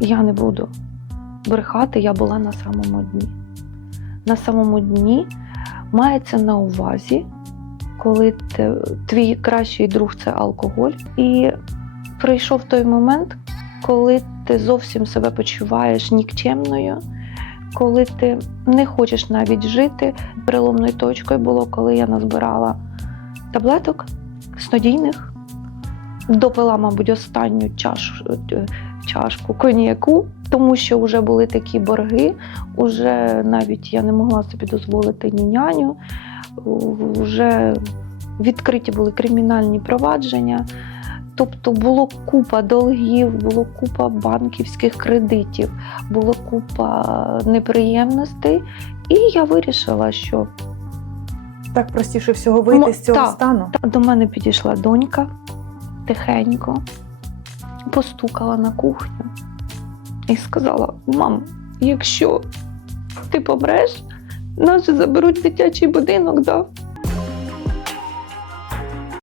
я не буду брехати, я була на самому дні. На самому дні мається на увазі, коли твій кращий друг це алкоголь, і прийшов той момент, коли ти зовсім себе почуваєш нікчемною, коли ти не хочеш навіть жити. Переломною точкою було, коли я назбирала таблеток снодійних, допила, мабуть, останню чашу, е, чашку коньяку, тому що вже були такі борги, уже навіть я не могла собі дозволити ні няню, вже відкриті були кримінальні провадження. Тобто було купа долгів, було купа банківських кредитів, було купа неприємностей. І я вирішила, що Так простіше всього вийти Ну, з цього так. стану. Та- До мене підійшла донька тихенько, постукала на кухню і сказала: Мам, якщо ти помреш, нас заберуть дитячий будинок, да?